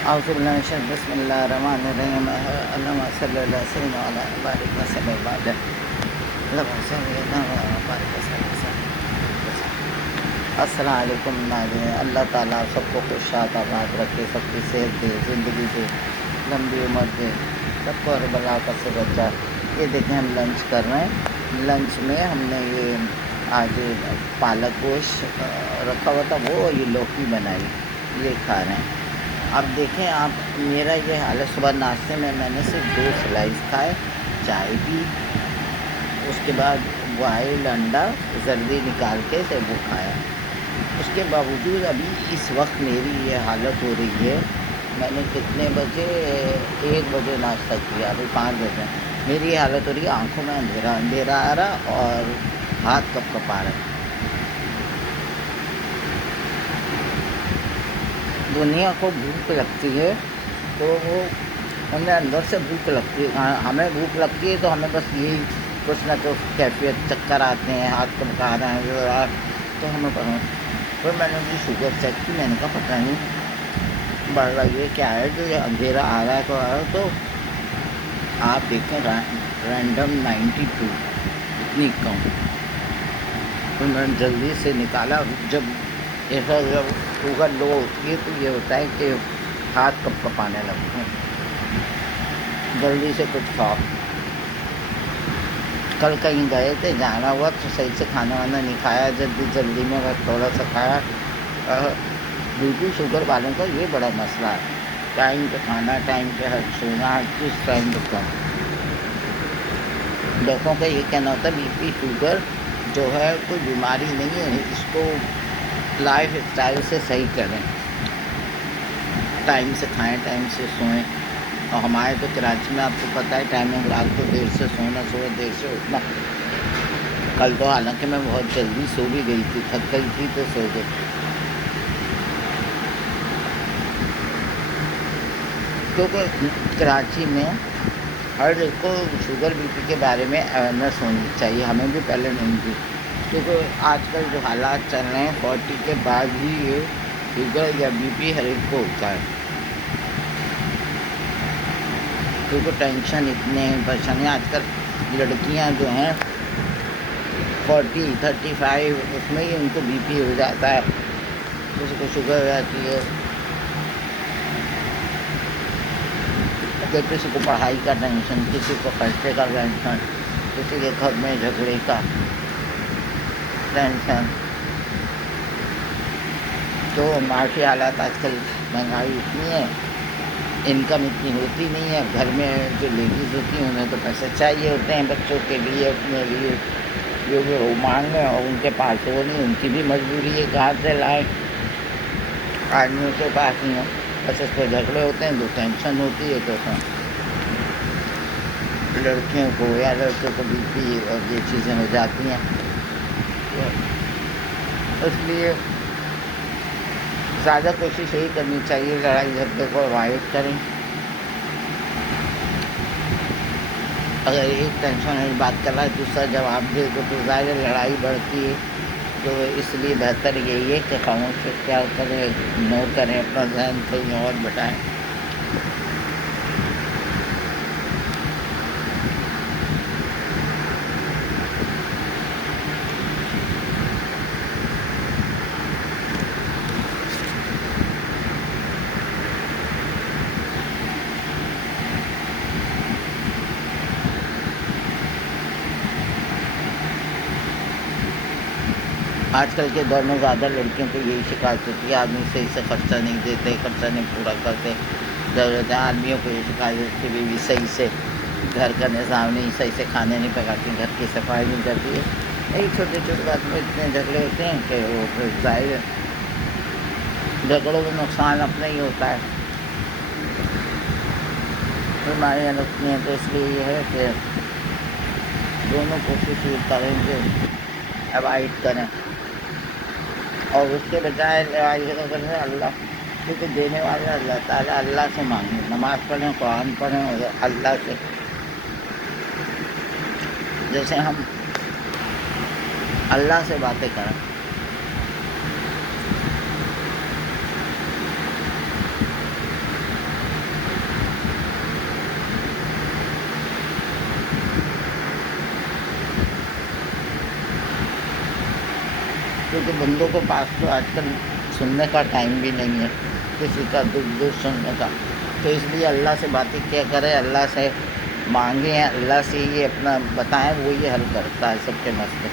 اعوذ باللہ من الشیطان بسم اللہ الرحمن الرحیم اللہم صلی اللہ علیہ وسلم وعلی بارک وسلم علیہ اللہم صلی اللہ علیہ بارک وسلم۔ السلام علیکم ناظرین، اللہ تعالیٰ سب کو خوشحال آباد رکھے، سب کی صحت دے، زندگی دے، لمبی عمر دے، سب کو ہر بلا سے بچا۔ یہ دیکھیں ہم لنچ کر رہے ہیں، لنچ میں ہم نے یہ آج پالک گوشت رکھا ہوا تھا، وہ یہ لوکی بنائی، یہ کھا رہے ہیں۔ اب دیکھیں آپ، میرا یہ حال ہے، صبح ناشتے میں نے صرف 2 سلائس کھائے، چائے پی، اس کے بعد بوائلڈ انڈا زردی نکال کے سے وہ کھایا۔ اس کے باوجود ابھی اس وقت میری یہ حالت ہو رہی ہے، میں نے کتنے بجے 1 بجے ناشتہ کیا، ابھی 5 بجے میری یہ حالت ہو رہی ہے، آنکھوں میں اندھیرا اندھیرا آ رہا اور ہاتھ کپ کپ آ رہا۔ دنیا کو بھوک لگتی ہے تو وہ ہمیں اندر سے بھوک لگتی ہے، ہمیں بھوک لگتی ہے تو ہمیں بس یہی کچھ نہ کچھ کیفیت، چکر آتے ہیں، ہاتھ کمکا رہے ہیں تو ہمیں پھر میں نے بھی شوگر چیک کی، میں نے کہا پتہ نہیں بڑھ رہی ہے کیا ہے جو یہ اندھیرا آ رہا ہے تو آ رہا ہے۔ تو آپ دیکھیں رینڈم 92 اتنی کم، پھر میں نے جلدی سے نکالا۔ جب ایسا جب شوگر لو ہوتی ہے تو یہ ہوتا ہے کہ ہاتھ کپ کپانے لگتے ہیں، جلدی سے کچھ کھاؤ۔ کل کہیں گئے تھے، جانا ہوا تو صحیح سے کھانا وانا نہیں کھایا، جلدی میں بس تھوڑا سا کھایا۔ بی پی شوگر والوں کا یہ بڑا مسئلہ ہے، ٹائم پہ کھانا، ٹائم پہ سونا، ہر چیز ٹائم پہ کرنا۔ ڈاکٹروں کا یہ کہنا ہوتا ہے بی پی شوگر جو ہے کوئی بیماری نہیں ہے، اس کو لائف اسٹائل سے صحیح کریں، ٹائم سے کھائیں، ٹائم سے سوئیں۔ اور ہمارے تو کراچی میں آپ کو پتہ ہے ٹائمنگ، رات کو دیر سے سونا، صبح دیر سے اٹھنا۔ کل تو حالانکہ میں بہت جلدی سو بھی گئی تھی، تھک گئی تھی تو سو گئی، کیونکہ کراچی میں ہر ایک کو شوگر بی پی کے بارے میں اویئرنیس ہونی چاہیے، ہمیں بھی پہلے نہیں تھی، کیونکہ آج کل جو حالات چل رہے ہیں 40 کے بعد ہی یہ شوگر یا بی پی ہر ایک کو ہوتا ہے، کیونکہ ٹینشن اتنے پریشانی۔ آج کل لڑکیاں جو ہیں 40 35 اس میں ہی ان کو بی پی ہو جاتا ہے، کسی کو شوگر ہو جاتی ہے، کسی کو پڑھائی کا ٹینشن، کسی کو خرچے کا ٹینشن، کسی کے گھر میں جھگڑے کا ٹینشن۔ تو معاشی حالات آج کل، مہنگائی اتنی ہے، انکم اتنی ہوتی نہیں ہے، گھر میں جو لیڈیز ہوتی ہیں انہیں تو پیسے چاہیے ہوتے ہیں بچوں کے لیے، اپنے لیے، جو کہ وہ مانگ لیں اور ان کے پاس وہ نہیں، ان کی بھی مجبوری ہے کہاں سے لائیں، آدمیوں کے پاس نہیں ہے، بس اس پہ جھگڑے ہوتے ہیں، تو ٹینشن ہوتی ہے، تو لڑکیوں کو یا لڑکوں کو بی پی اور یہ چیزیں ہو جاتی ہیں۔ اس لیے زیادہ کوشش یہی کرنی چاہیے لڑائی جھگڑے کو اوائڈ کریں۔ اگر ایک ٹینشن ہے بات کر رہا ہے، دوسرا جواب دے تو ظاہر لڑائی بڑھتی ہے، تو اس لیے بہتر یہی ہے کہ خاموش اختیار کریں، اگنور کریں، اپنا ذہن کہیں اور بٹائیں۔ آج کل کے دور میں زیادہ لڑکیوں کو یہی شکایت ہوتی ہے، آدمی صحیح سے خرچہ نہیں دیتے، خرچہ نہیں پورا کرتے، ضرورت ہے آدمیوں کو یہ شکایت ہوتی ہے بیوی صحیح سے گھر کا نظام نہیں، صحیح سے کھانے نہیں پکاتی، گھر کی صفائی نہیں کرتی ہے۔ یہی چھوٹی چھوٹی بات میں اتنے جھگڑے ہوتے ہیں کہ وہ پھر ظاہر ہے جھگڑوں میں نقصان اپنا ہی ہوتا ہے، بیماریاں لگتی ہیں۔ تو اس لیے یہ ہے کہ دونوں کوشش یہ کریں کہ اوائڈ کریں، اور اس کے بجائے لڑائی اگر ہے اللہ، کیونکہ دینے والا اللہ تعالیٰ، اللہ سے مانگیں، نماز پڑھیں، قرآن پڑھیں اور اللہ سے، جیسے ہم اللہ سے باتیں کریں۔ کیونکہ بندوں کے پاس تو آج کل سننے کا ٹائم بھی نہیں ہے کسی کا دکھ سننے کا، تو اس لیے اللہ سے باتیں کیا کرے، اللہ سے مانگیں، اللہ سے یہ اپنا بتائیں، وہ یہ حل کرتا ہے سب کے مسئلے۔